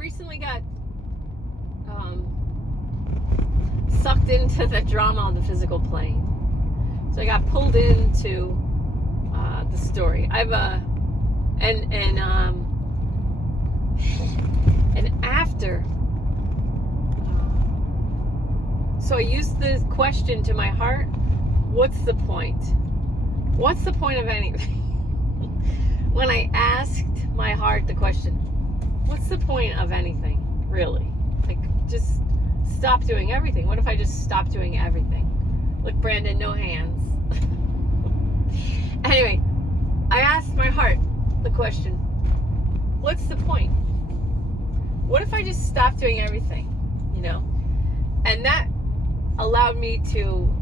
recently got sucked into the drama on the physical plane. So I got pulled into the story. I've and after. So I used the question to my heart, what's the point? What's the point of anything? When I asked my heart the question, what's the point of anything, really? Like, just stop doing everything. What if I just stop doing everything? Look, Brandon, no hands. Anyway, I asked my heart the question, what's the point? What if I just stop doing everything, you know? And that allowed me to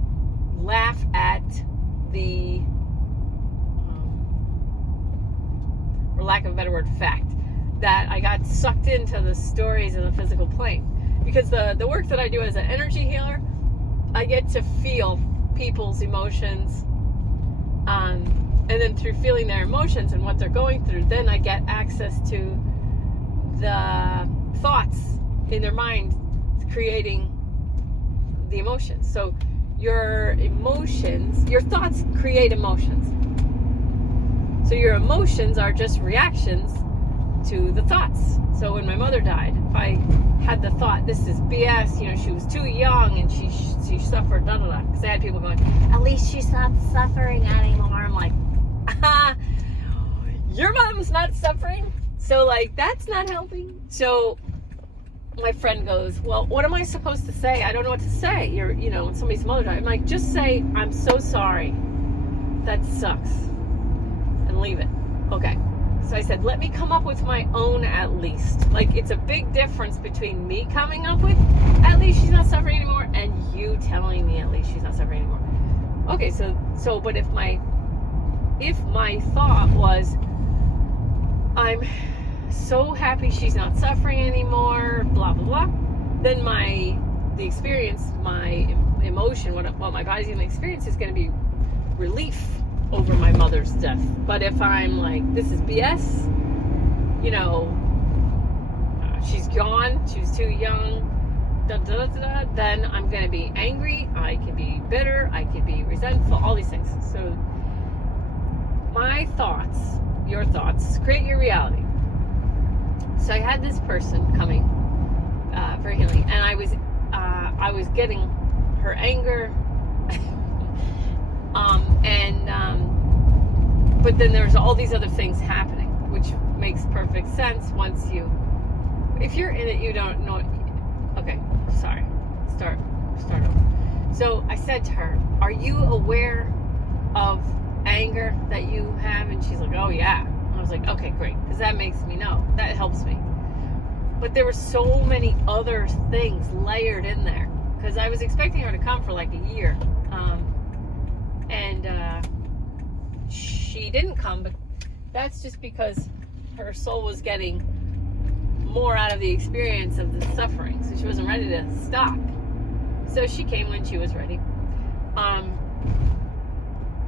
laugh at the, for lack of a better word, fact that I got sucked into the stories in the physical plane. Because the work that I do as an energy healer, I get to feel people's emotions, and then through feeling their emotions and what they're going through, then I get access to the thoughts in their mind creating the emotions. So your thoughts create emotions. So your emotions are just reactions to the thoughts. So when my mother died, if I had the thought, this is BS, you know, she was too young and she suffered, da da da. Because I had people going, at least she's not suffering anymore. I'm like, your mom's not suffering? So, like, that's not helping. So my friend goes, well, what am I supposed to say? I don't know what to say. You know, when somebody's mother died, I'm like, just say, I'm so sorry. That sucks. And leave it. Okay. So I said, let me come up with my own at least. Like, it's a big difference between me coming up with, at least she's not suffering anymore, and you telling me at least she's not suffering anymore. Okay, so but if my thought was, I'm so happy she's not suffering anymore, blah, blah, blah, then the experience, my emotion, what my body's going to experience is going to be relief over my mother's death. But if I'm like, this is BS, you know, she's gone, she was too young, da, da, da, da, then I'm going to be angry, I can be bitter, I can be resentful, all these things. So my thoughts, your thoughts, create your reality. So I had this person coming for healing, and I was getting her anger, but then there's all these other things happening, which makes perfect sense if you're in it, you don't know. Okay, sorry. Start over. So I said to her, are you aware of anger that you have? And she's like, oh yeah. I was like, okay, great, because that makes me know. That helps me. But there were so many other things layered in there, because I was expecting her to come for like a year, and she didn't come. But that's just because her soul was getting more out of the experience of the suffering, so she wasn't ready to stop. So she came when she was ready.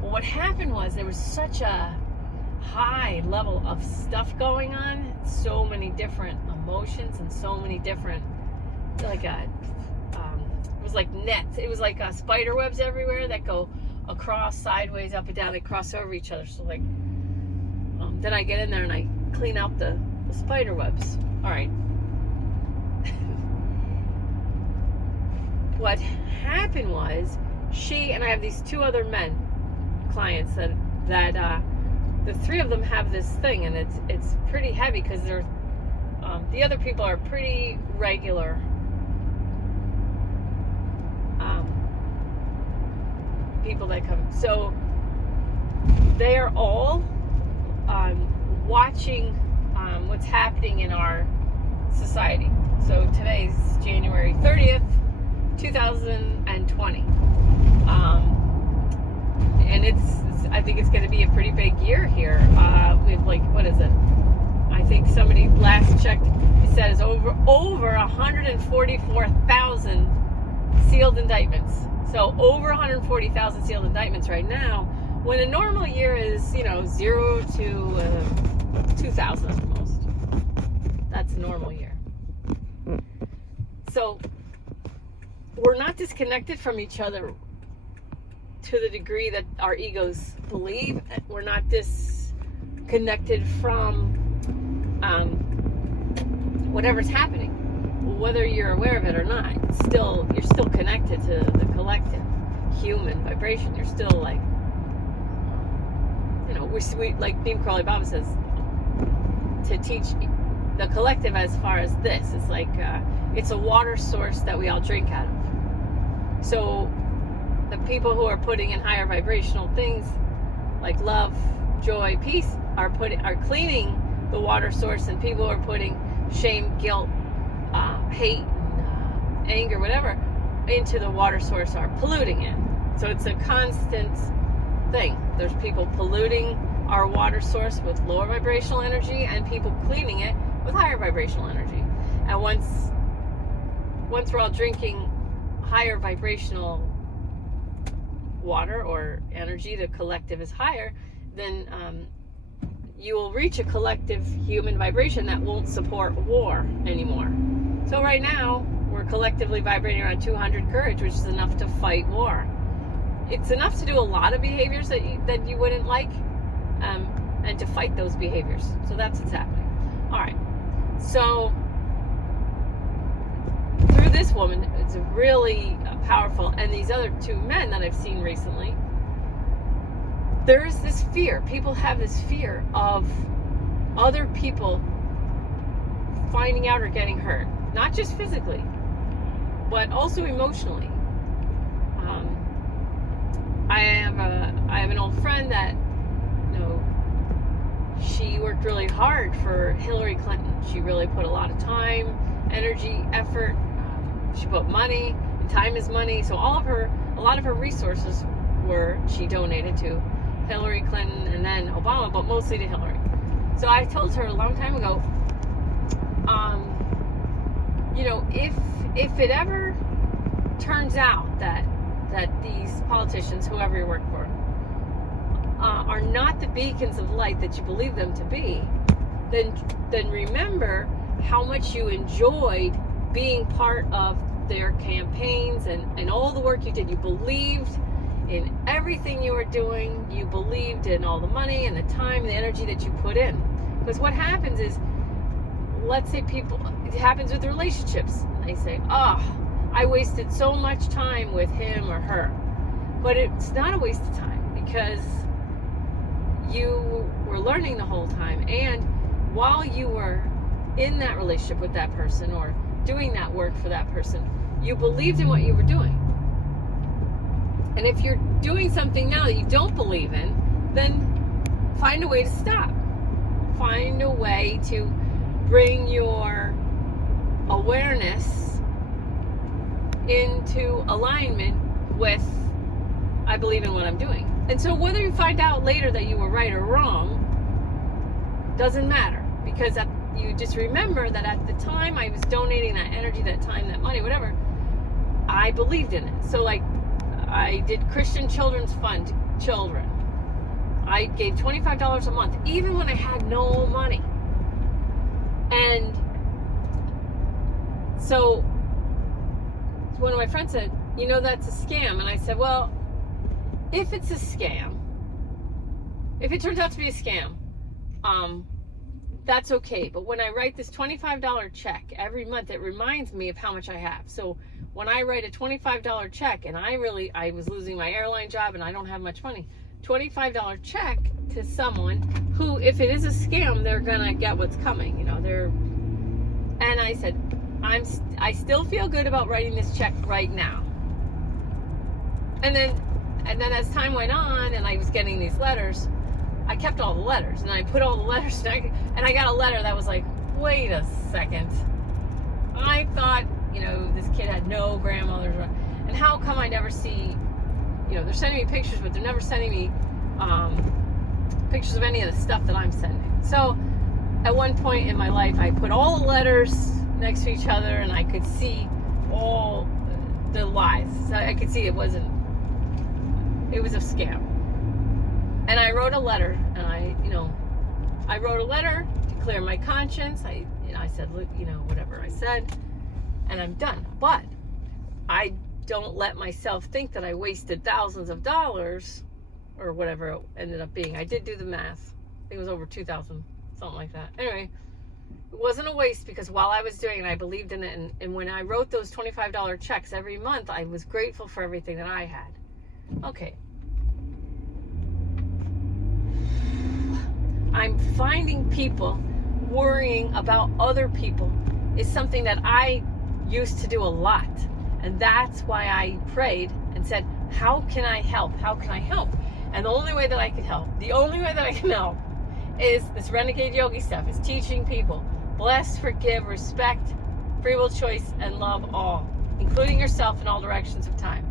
What happened was there was such a high level of stuff going on, so many different emotions and so many different, like it was like nets, it was like spider webs everywhere that go across, sideways, up and down, they cross over each other. So like then I get in there and I clean out the spider webs. All right. What happened was, she and I have these two other men clients that the three of them have this thing, and it's pretty heavy because they're the other people are pretty regular people that come. So they are all watching what's happening in our society. So today's January 30th, 2020. And I think it's going to be a pretty big year here. We have, like, what is it? I think somebody last checked, it says over 144,000 sealed indictments. So over 140,000 sealed indictments right now, when a normal year is, 0 to 2,000 at the most. That's a normal year. So we're not disconnected from each other to the degree that our egos believe. We're not disconnected from whatever's happening, whether you're aware of it or not. You're still connected to the collective human vibration. You're still like, we like Neem Crawley Baba says, to teach the collective as far as this. It's like it's a water source that we all drink out of. So the people who are putting in higher vibrational things like love, joy, peace are cleaning the water source, and people who are putting shame, guilt, hate, anger, whatever into the water source are polluting it. So it's a constant thing. There's people polluting our water source with lower vibrational energy, and people cleaning it with higher vibrational energy. And once we're all drinking higher vibrational water or energy, the collective is higher, then you will reach a collective human vibration that won't support war anymore. So right now, we're collectively vibrating around 200 courage, which is enough to fight war. It's enough to do a lot of behaviors that you wouldn't like, and to fight those behaviors. So that's what's happening. All right. So through this woman, it's really powerful, and these other two men that I've seen recently, there is this fear. People have this fear of other people finding out or getting hurt, not just physically, but also emotionally. I have an old friend that, she worked really hard for Hillary Clinton. She really put a lot of time, energy, effort. She put money, and time is money. So a lot of her resources she donated to Hillary Clinton and then Obama, but mostly to Hillary. So I told her a long time ago, if it ever turns out that these politicians, whoever you work for, are not the beacons of light that you believe them to be, then remember how much you enjoyed being part of their campaigns and all the work you did. You believed in everything you were doing. You believed in all the money and the time, the energy that you put in. Because what happens is, let's say it happens with relationships. They say, I wasted so much time with him or her. But it's not a waste of time, because you were learning the whole time. And while you were in that relationship with that person or doing that work for that person, you believed in what you were doing. And if you're doing something now that you don't believe in, then find a way to stop. Find a way to bring your awareness into alignment with, I believe in what I'm doing. And so whether you find out later that you were right or wrong doesn't matter, because you just remember that at the time I was donating that energy, that time, that money, whatever, I believed in it. So like, I did Christian Children's Fund to children. I gave $25 a month, even when I had no money. And so one of my friends said, that's a scam. And I said, well, if it's a scam, if it turns out to be a scam, that's okay. But when I write this $25 check every month, it reminds me of how much I have. So when I write a $25 check, and I was losing my airline job and I don't have much money, $25 check to someone who, if it is a scam, they're gonna get what's coming. And I said, I still feel good about writing this check right now. And then as time went on and I was getting these letters, I kept all the letters, and I put all the letters, and I got a letter that was like, wait a second. I thought, this kid had no grandmothers, and how come I never see, they're sending me pictures, but they're never sending me pictures of any of the stuff that I'm sending. So at one point in my life, I put all the letters next to each other, and I could see all the lies. So I could see it was a scam. And I wrote a letter, and I wrote a letter to clear my conscience. I said, look, whatever I said. and I'm done. But I don't let myself think that I wasted thousands of dollars or whatever it ended up being. I did do the math. I think it was over 2,000, something like that. Anyway, it wasn't a waste because while I was doing it, I believed in it. And when I wrote those $25 checks every month, I was grateful for everything that I had. Okay. I'm finding people worrying about other people is something that I used to do a lot. And that's why I prayed and said, how can I help? How can I help? And the only way that I can help, is this Renegade Yogi stuff. Is teaching people, bless, forgive, respect, free will, choice, and love all, including yourself in all directions of time.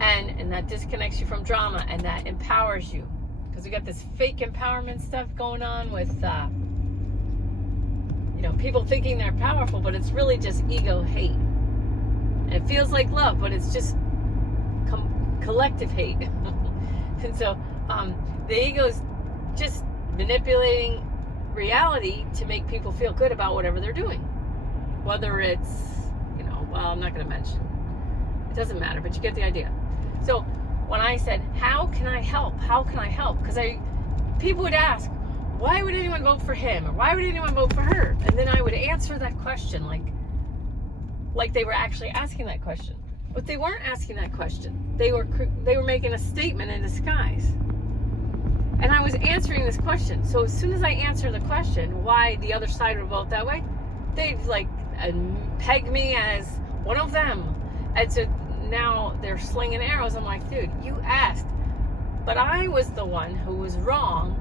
And that disconnects you from drama, and that empowers you. Because we got this fake empowerment stuff going on with, people thinking they're powerful, but it's really just ego hate. And it feels like love, but it's just collective hate. And so the ego's just manipulating reality to make people feel good about whatever they're doing. Whether it's, I'm not going to mention. It doesn't matter, but you get the idea. So when I said, how can I help? How can I help? Because people would ask, why would anyone vote for him? Or why would anyone vote for her? And then I would answer that question like they were actually asking that question. But they weren't asking that question. They were making a statement in disguise. And I was answering this question. So as soon as I answer the question, why the other side would vote that way, they'd peg me as one of them. And so now they're slinging arrows. I'm like, dude, you asked. But I was the one who was wrong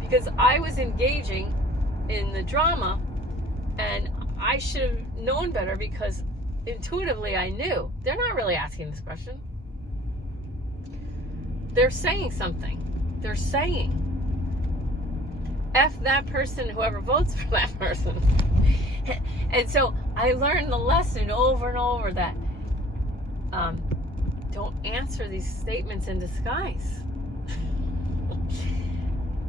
because I was engaging in the drama, and I should have known better because intuitively I knew they're not really asking this question. They're saying something. They're saying, F that person, whoever votes for that person. And so I learned the lesson over and over that don't answer these statements in disguise.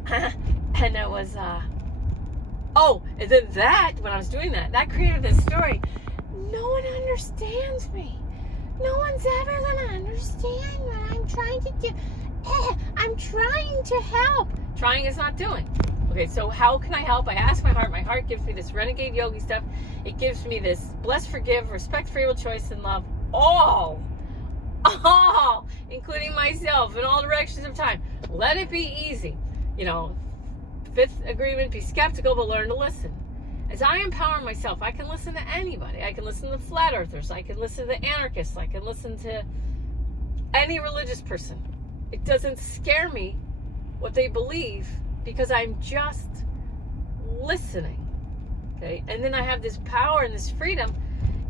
And it was, and then when I was doing that created this story. No one understands me. No one's ever going to understand what I'm trying to do. I'm trying to help. Trying is not doing. Okay, so how can I help? I ask my heart. My heart gives me this Renegade Yogi stuff. It gives me this bless, forgive, respect, free will, choice, and love. All, including myself in all directions of time. Let it be easy. Fifth agreement, be skeptical, but learn to listen. As I empower myself, I can listen to anybody. I can listen to flat earthers. I can listen to anarchists. I can listen to any religious person. It doesn't scare me what they believe because I'm just listening. Okay? And then I have this power and this freedom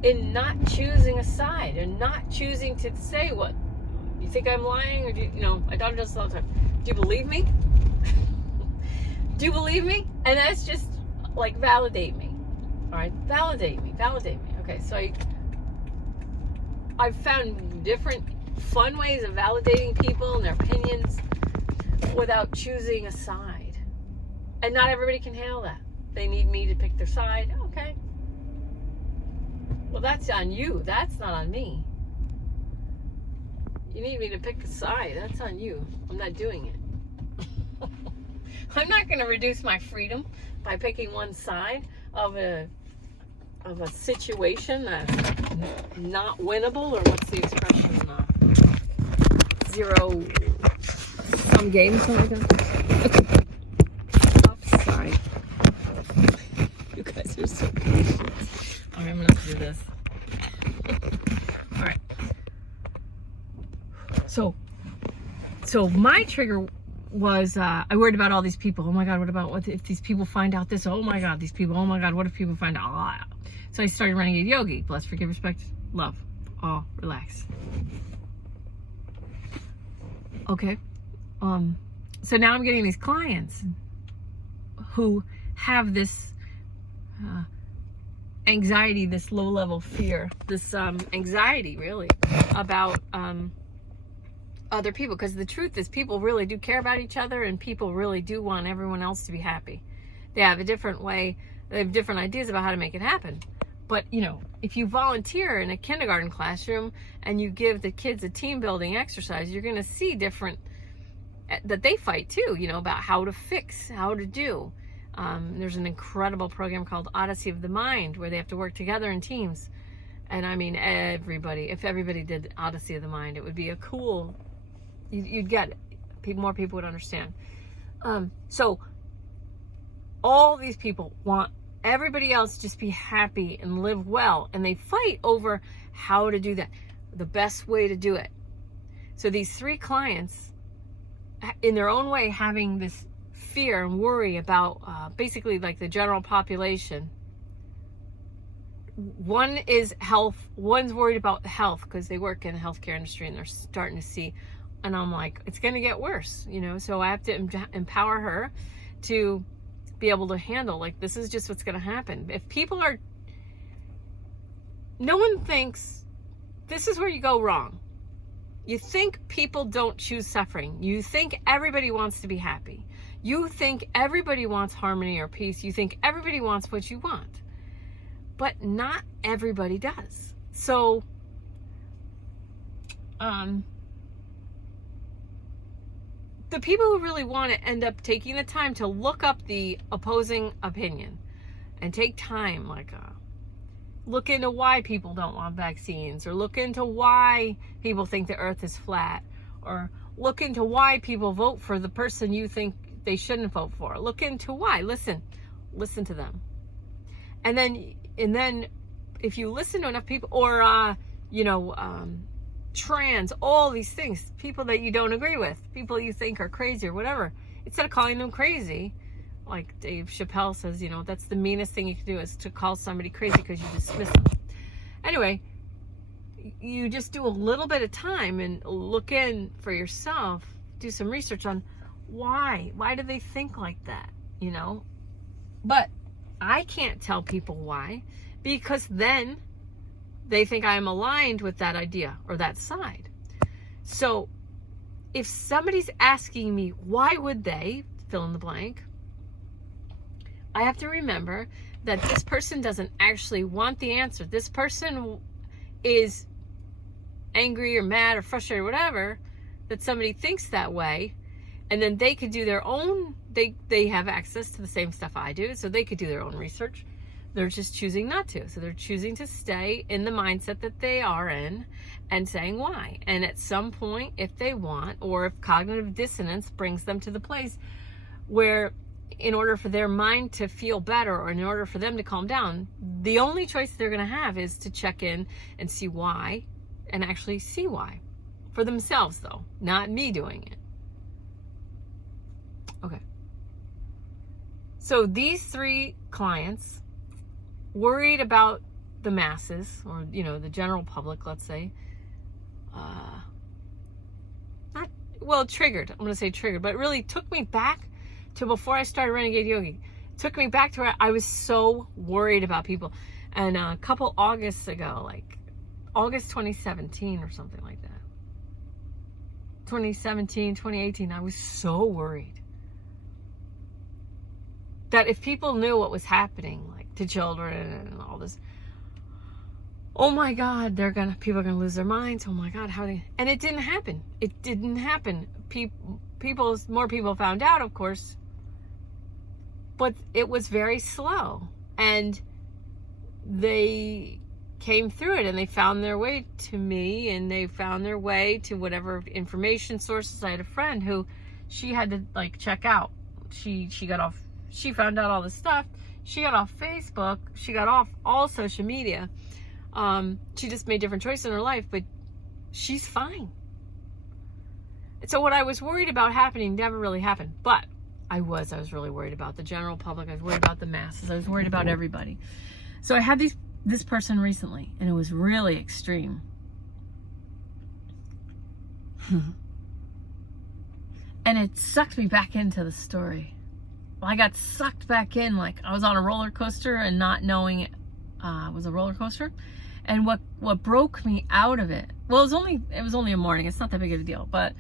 in not choosing a side and not choosing to say what. You think I'm lying? Or my daughter does this all the time. Do you believe me? Do you believe me? And that's just validate me. All right? Validate me. Okay, so I've found different fun ways of validating people and their opinions without choosing a side. And not everybody can handle that. They need me to pick their side. Okay. Well, that's on you. That's not on me. You need me to pick a side. That's on you. I'm not doing it. I'm not going to reduce my freedom by picking one side of a situation that's not winnable, or what's the expression? Zero sum game, something like that. Upside. You guys are so patient. All right, I'm going to do this. All right. So my trigger was I worried about all these people. Oh my God, what if these people find out this? Oh my God, these people. Oh my God, what if people find out? Oh. So I started Renegade Yogi. Bless, forgive, respect, love. All, relax. Okay. So now I'm getting these clients who have this anxiety, this low-level fear, this anxiety really about other people, because the truth is people really do care about each other, and people really do want everyone else to be happy. They have a different way, they have different ideas about how to make it happen, But, you know, if you volunteer in a kindergarten classroom and you give the kids a team building exercise, you're going to see different, that they fight too, you know, about how to fix, how to do. There's an incredible program called Odyssey of the Mind where they have to work together in teams. And I mean, if everybody did Odyssey of the Mind, it would be a cool, you'd get it. More people would understand. So all these people want everybody else just be happy and live well, and they fight over how to do that, the best way to do it. So these 3 clients, in their own way, having this fear and worry about basically like the general population. One is health, one's worried about health because they work in the healthcare industry and they're starting to see, and I'm like, it's going to get worse, you know, so I have to empower her to be able to handle, like, this is just what's going to happen. If people are, no one thinks, this is where you go wrong. You think people don't choose suffering. You think everybody wants to be happy. You think everybody wants harmony or peace. You think everybody wants what you want. But not everybody does. So, the people who really want it end up taking the time to look up the opposing opinion and take time, like look into why people don't want vaccines, or look into why people think the earth is flat, or look into why people vote for the person you think they shouldn't vote for. Look into why. Listen to them. And then if you listen to enough people, or trans, all these things, people that you don't agree with, people you think are crazy or whatever, instead of calling them crazy, like Dave Chappelle says, you know, that's the meanest thing you can do, is to call somebody crazy because you dismiss them. Anyway, you just do a little bit of time and look in for yourself, do some research on why do they think like that, you know. But I can't tell people why, because then they think I'm aligned with that idea or that side. So if somebody's asking me, why would they fill in the blank, I have to remember that this person doesn't actually want the answer. This person is angry or mad or frustrated or whatever, that somebody thinks that way, and then they could do their own, they have access to the same stuff I do, so they could do their own research. They're just choosing not to. So they're choosing to stay in the mindset that they are in and saying why. And at some point, if they want, or if cognitive dissonance brings them to the place where, in order for their mind to feel better, or in order for them to calm down, the only choice they're going to have is to check in and see why, and actually see why. For themselves, though, not me doing it. Okay. So these 3 clients, worried about the masses, or, you know, the general public, let's say, triggered. I'm going to say triggered, but it really took me back to before I started Renegade Yogi. It took me back to where I was so worried about people. And a couple Augusts ago, like August 2017 or something like that, 2017, 2018, I was so worried that if people knew what was happening, like to children and all this, oh my God, people are gonna lose their minds. Oh my God, and it didn't happen. It didn't happen. More people found out, of course, but it was very slow, and they came through it, and they found their way to me, and they found their way to whatever information sources. I had a friend who, she had to like check out. She found out all this stuff. She got off Facebook. She got off all social media. She just made different choices in her life, but she's fine. So what I was worried about happening never really happened, but I was really worried about the general public. I was worried about the masses. I was worried about everybody. So I had this person recently, and it was really extreme. And it sucked me back into the story. I got sucked back in, like I was on a roller coaster and not knowing it was a roller coaster. And what broke me out of it, well, it was only a morning. It's not that big of a deal, but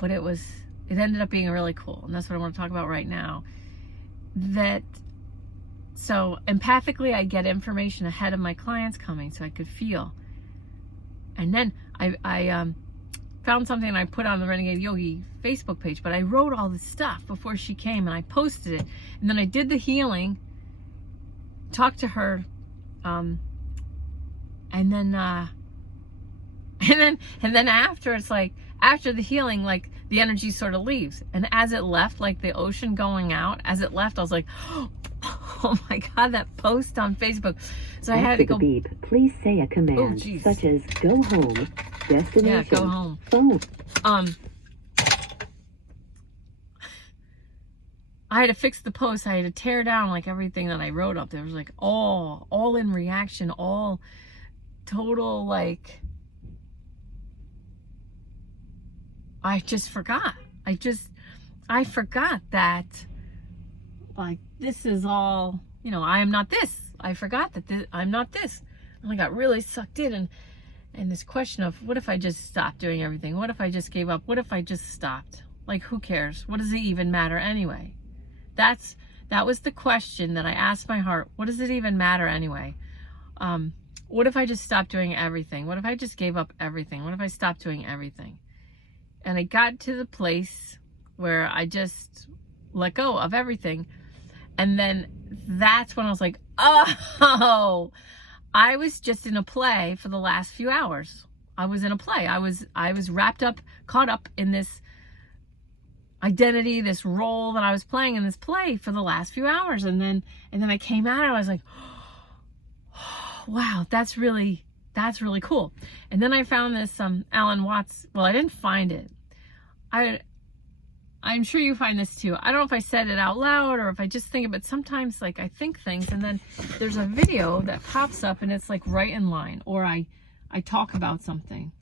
it ended up being really cool. And that's what I want to talk about right now. That So empathically, I get information ahead of my clients coming so I could feel. And then I found something I put on the Renegade Yogi Facebook page, but I wrote all this stuff before she came and I posted it. And then I did the healing, talked to her, and then after, it's like, after the healing, like the energy sort of leaves. And as it left, like the ocean going out, as it left, I was like, oh my God, that post on Facebook. So I had to go. Beep. Please say a command, such as go home, destination. Yeah, go home. Phone. I had to fix the post. I had to tear down like everything that I wrote up. There was like all in reaction, all total, like, I just forgot. I forgot that, like, this is all, you know, I am not this. I forgot that I'm not this. And I got really sucked in and this question of, what if I just stopped doing everything? What if I just gave up? What if I just stopped? Like, who cares? What does it even matter anyway? That was the question that I asked my heart. What does it even matter anyway? What if I just stopped doing everything? What if I just gave up everything? What if I stopped doing everything? And I got to the place where I just let go of everything. And then that's when I was like, oh, I was just in a play for the last few hours. I was in a play. I was wrapped up, caught up in this identity, this role that I was playing in this play for the last few hours. And then I came out and I was like, oh, wow, that's really cool. And then I found this Alan Watts. Well, I didn't find it. I'm sure you find this too. I don't know if I said it out loud or if I just think it, but sometimes, like, I think things and then there's a video that pops up and it's like right in line, or I talk about something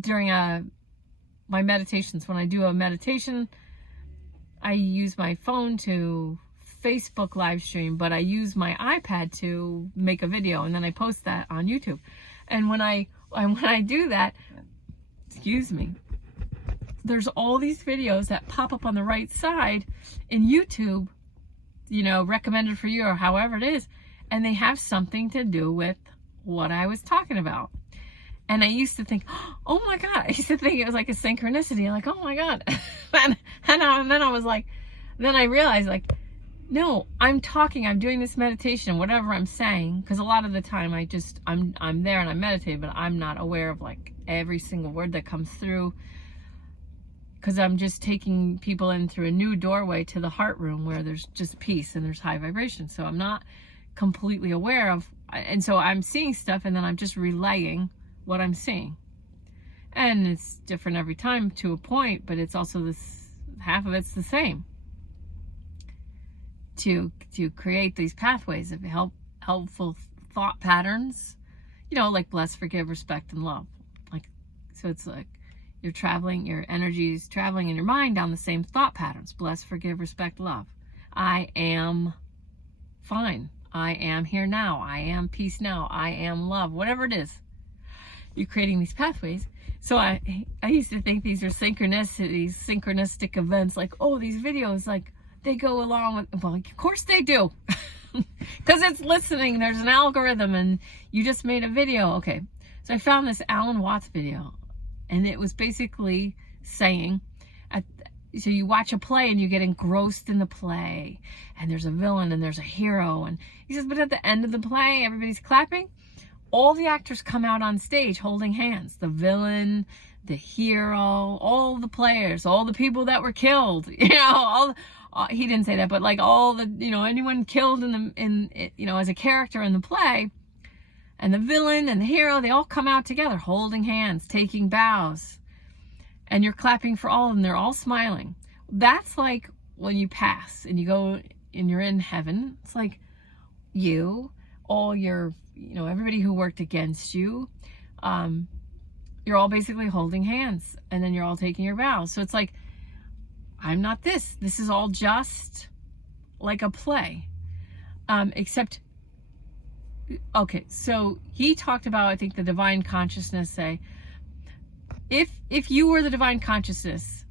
during my meditations. When I do a meditation, I use my phone to Facebook live stream, but I use my iPad to make a video and then I post that on YouTube. And when I do that, excuse me, there's all these videos that pop up on the right side in YouTube, you know, recommended for you or however it is, and they have something to do with what I was talking about. And I used to think, oh my God, I used to think it was like a synchronicity, like, oh my God. and then I was like, then I realized, like, no, I'm doing this meditation, whatever I'm saying, because a lot of the time I'm there and I'm meditating, but I'm not aware of like every single word that comes through, because I'm just taking people in through a new doorway to the heart room where there's just peace and there's high vibration. So I'm not completely aware of, and so I'm seeing stuff and then I'm just relaying what I'm seeing. And it's different every time to a point, but it's also this, half of it's the same. To create these pathways of helpful thought patterns, you know, like bless, forgive, respect, and love. Like, so it's like you're traveling, your energy is traveling in your mind down the same thought patterns. Bless, forgive, respect, love. I am fine. I am here now. I am peace now. I am love. Whatever it is, you're creating these pathways. So I used to think these are synchronicities, synchronistic events. Like, oh, these videos, like, they go along with, well, of course they do. Because it's listening. There's an algorithm and you just made a video. Okay. So I found this Alan Watts video. And it was basically saying, so you watch a play and you get engrossed in the play. And there's a villain and there's a hero. And he says, but at the end of the play, everybody's clapping. All the actors come out on stage holding hands. The villain, the hero, all the players, all the people that were killed. You know, he didn't say that, but like all the, you know, anyone killed you know, as a character in the play. And the villain and the hero, they all come out together, holding hands, taking bows. And you're clapping for all of them. They're all smiling. That's like when you pass and you go and you're in heaven. It's like you, all your, you know, everybody who worked against you, you're all basically holding hands. And then you're all taking your bows. So it's like, I'm not this. This is all just like a play. Except... Okay, so he talked about, I think, the divine consciousness, say, if you were the divine consciousness,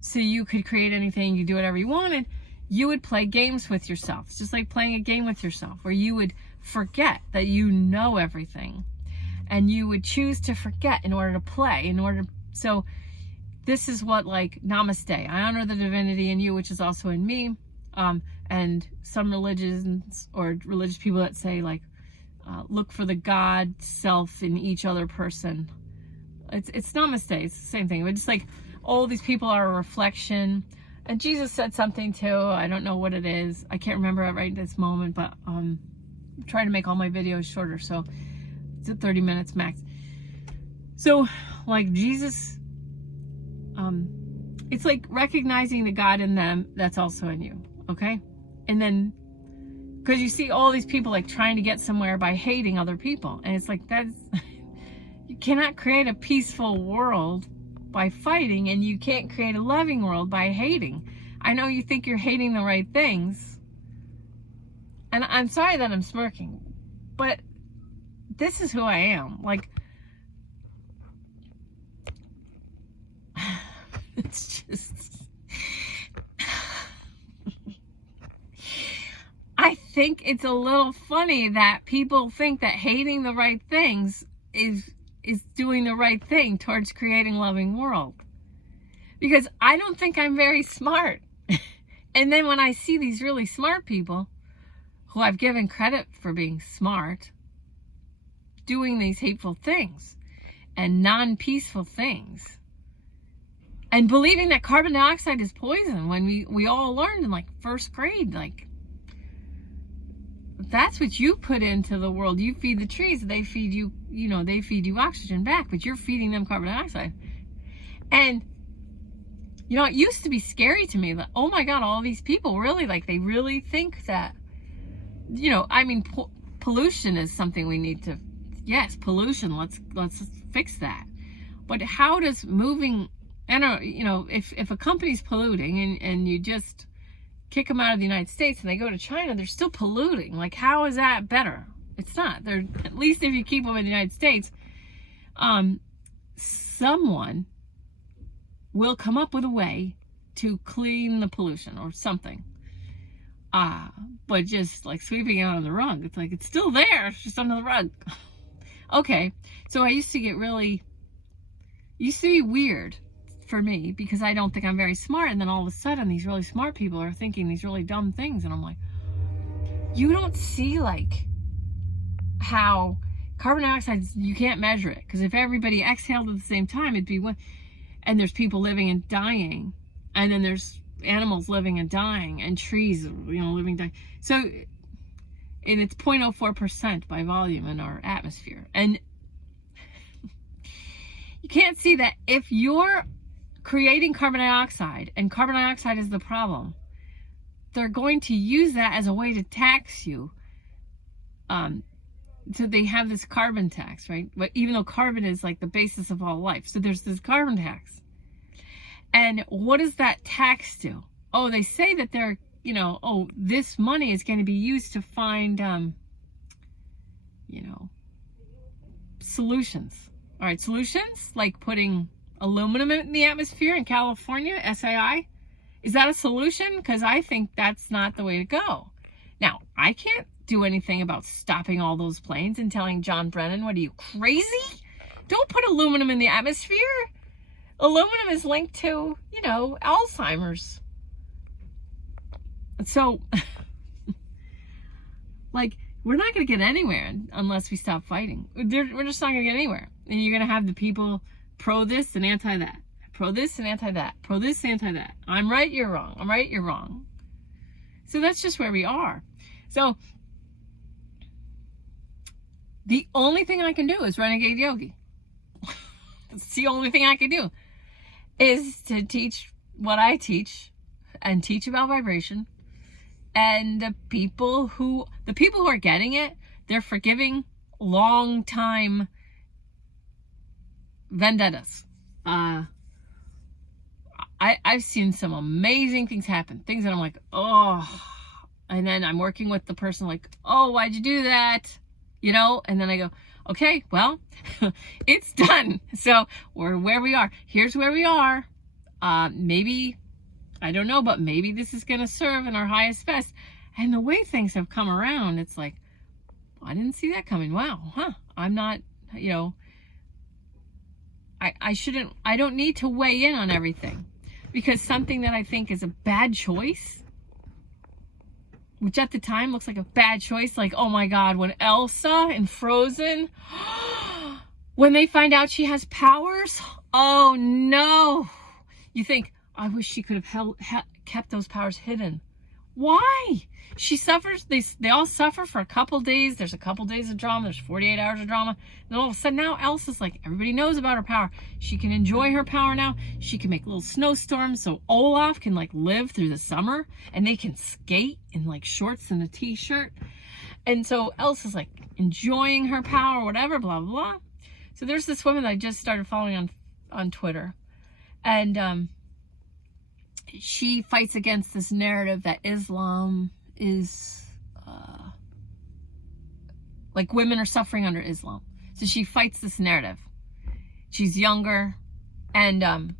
so you could create anything, you do whatever you wanted, you would play games with yourself. It's just like playing a game with yourself, where you would forget that you know everything, and you would choose to forget in order to play, so this is what, like, namaste. I honor the divinity in you, which is also in me. And some religions or religious people that say, like, look for the God self in each other person. It's namaste. It's the same thing. But just like, all these people are a reflection. And Jesus said something too. I don't know what it is. I can't remember it right this moment, but I'm trying to make all my videos shorter, so it's at 30 minutes max. So, like, Jesus, it's like recognizing the God in them that's also in you, okay? And then, because you see all these people, like, trying to get somewhere by hating other people, and it's like, that's you cannot create a peaceful world by fighting, and you can't create a loving world by hating. I know you think you're hating the right things, and I'm sorry that I'm smirking, but this is who I am. Like, it's just, I think it's a little funny that people think that hating the right things is doing the right thing towards creating a loving world. Because I don't think I'm very smart. And then when I see these really smart people, who I've given credit for being smart, doing these hateful things and non-peaceful things, and believing that carbon dioxide is poison, when we all learned in, like, first grade, like, that's what you put into the world. You feed the trees, they feed you, they feed you oxygen back, but you're feeding them carbon dioxide. And, it used to be scary to me that, oh my God, all these people really, like, they really think that, pollution is something we need to, yes, pollution, let's fix that. But how does moving, if a company's polluting and you just kick them out of the United States and they go to China, they're still polluting. Like, how is that better? It's not. They're, at least if you keep them in the United States, someone will come up with a way to clean the pollution or something. But just like sweeping it under the rug, it's like, it's still there, it's just under the rug. Okay, so I used to be weird for me, because I don't think I'm very smart, and then all of a sudden these really smart people are thinking these really dumb things, and I'm like, you don't see, like, how carbon dioxide, you can't measure it, because if everybody exhaled at the same time, it'd be one, and there's people living and dying, and then there's animals living and dying, and trees, living and dying. So, and it's 0.04% by volume in our atmosphere, and you can't see that if you're creating carbon dioxide, and carbon dioxide is the problem, they're going to use that as a way to tax you. So they have this carbon tax, right? But even though carbon is like the basis of all life, so there's this carbon tax. And what does that tax do? Oh, they say that they're, this money is going to be used to find, solutions. All right, solutions like putting aluminum in the atmosphere in California, SAI. Is that a solution? Because I think that's not the way to go. Now, I can't do anything about stopping all those planes and telling John Brennan, what are you, crazy? Don't put aluminum in the atmosphere. Aluminum is linked to, Alzheimer's. So, like, we're not going to get anywhere unless we stop fighting. We're just not going to get anywhere. And you're going to have the people pro this and anti that. Pro this and anti that. Pro this, anti that. I'm right, you're wrong. I'm right, you're wrong. So that's just where we are. So the only thing I can do is Renegade Yogi. It's the only thing I can do is to teach what I teach and teach about vibration. And the people who are getting it, they're forgiving long time vendettas. I've seen some amazing things happen. Things that I'm like, oh, and then I'm working with the person like, oh, why'd you do that? And then I go, okay, well, it's done. So we're where we are. Here's where we are. Maybe I don't know, but maybe this is going to serve in our highest best. And the way things have come around, it's like, I didn't see that coming. Wow, huh? I'm not, you know, I don't need to weigh in on everything, because something that I think is a bad choice, which at the time looks like a bad choice, like, oh my God, when Elsa in Frozen, when they find out she has powers, oh no. You think, I wish she could have kept those powers hidden. Why? She suffers, they all suffer for a couple days. There's a couple days of drama. There's 48 hours of drama. And all of a sudden now Elsa's like, everybody knows about her power. She can enjoy her power now. She can make little snowstorms so Olaf can like live through the summer, and they can skate in like shorts and a t-shirt. And so Elsa's like enjoying her power, whatever, blah, blah, blah. So there's this woman that I just started following on Twitter. And she fights against this narrative that Islam is, like women are suffering under Islam. So she fights this narrative. She's younger, and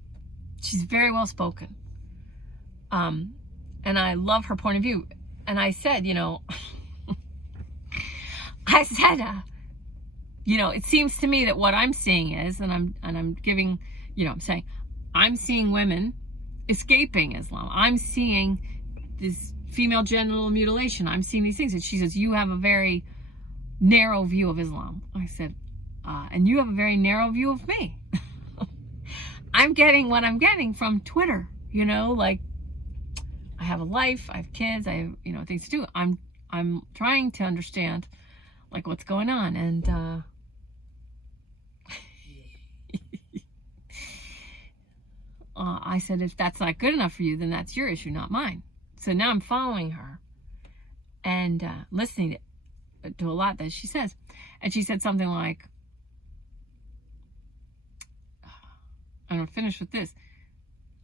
she's very well spoken. And I love her point of view. And I said, you know, you know, it seems to me that what I'm seeing is, and I'm giving, you know, I'm saying, I'm seeing women escaping Islam. I'm seeing this female genital mutilation. I'm seeing these things. And she says, you have a very narrow view of Islam. I said, and you have a very narrow view of me. I'm getting what I'm getting from Twitter, you know, like I have a life, I have kids, I have, you know, things to do. I'm trying to understand like what's going on. And I said, if that's not good enough for you, then that's your issue, not mine. So now I'm following her and listening to a lot that she says. And she said something like, I'm going to finish with this.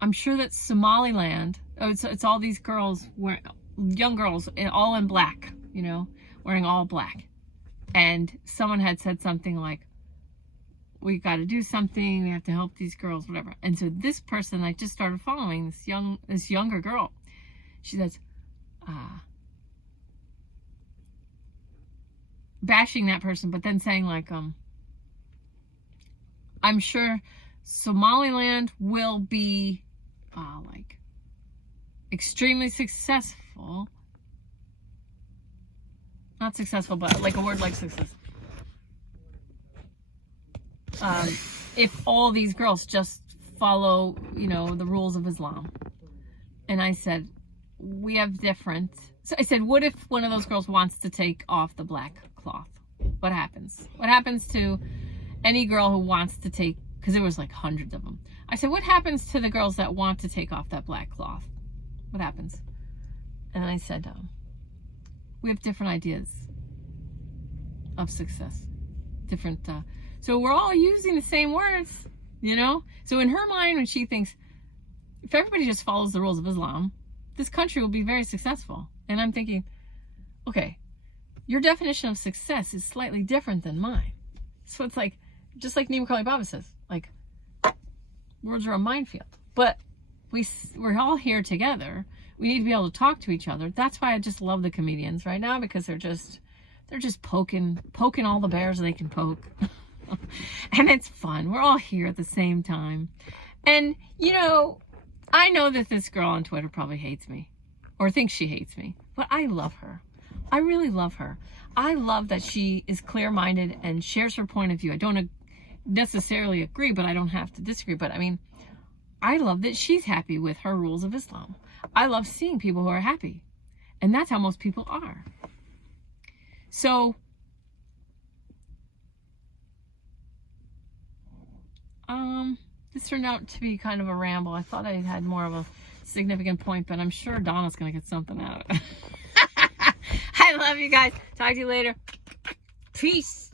I'm sure that Somaliland, it's all these girls, young girls, all in black, you know, wearing all black. And someone had said something like, we got to do something, we have to help these girls, whatever. And so this person I just started following, this younger girl, she says, bashing that person, but then saying like, I'm sure Somaliland will be like extremely successful. Not successful, but like a word like success. If all these girls just follow, you know, the rules of Islam. And I said, we have different. So I said, what if one of those girls wants to take off the black cloth? What happens? What happens to any girl who wants to take, because there was like hundreds of them. I said, what happens to the girls that want to take off that black cloth? What happens? And I said, we have different ideas of success. Different, so we're all using the same words, you know? So in her mind, when she thinks, if everybody just follows the rules of Islam, this country will be very successful. And I'm thinking, okay, your definition of success is slightly different than mine. So it's like, just like Nima Karli Baba says, like, words are a minefield. But we're all here together. We need to be able to talk to each other. That's why I just love the comedians right now, because they're just poking all the bears they can poke. And it's fun. We're all here at the same time. And, you know, I know that this girl on Twitter probably hates me or thinks she hates me, but I love her. I really love her. I love that she is clear-minded and shares her point of view. I don't necessarily agree, but I don't have to disagree. But I mean, I love that she's happy with her rules of Islam. I love seeing people who are happy. And that's how most people are. So, this turned out to be kind of a ramble. I thought I had more of a significant point, but I'm sure Donna's going to get something out of it. I love you guys. Talk to you later. Peace.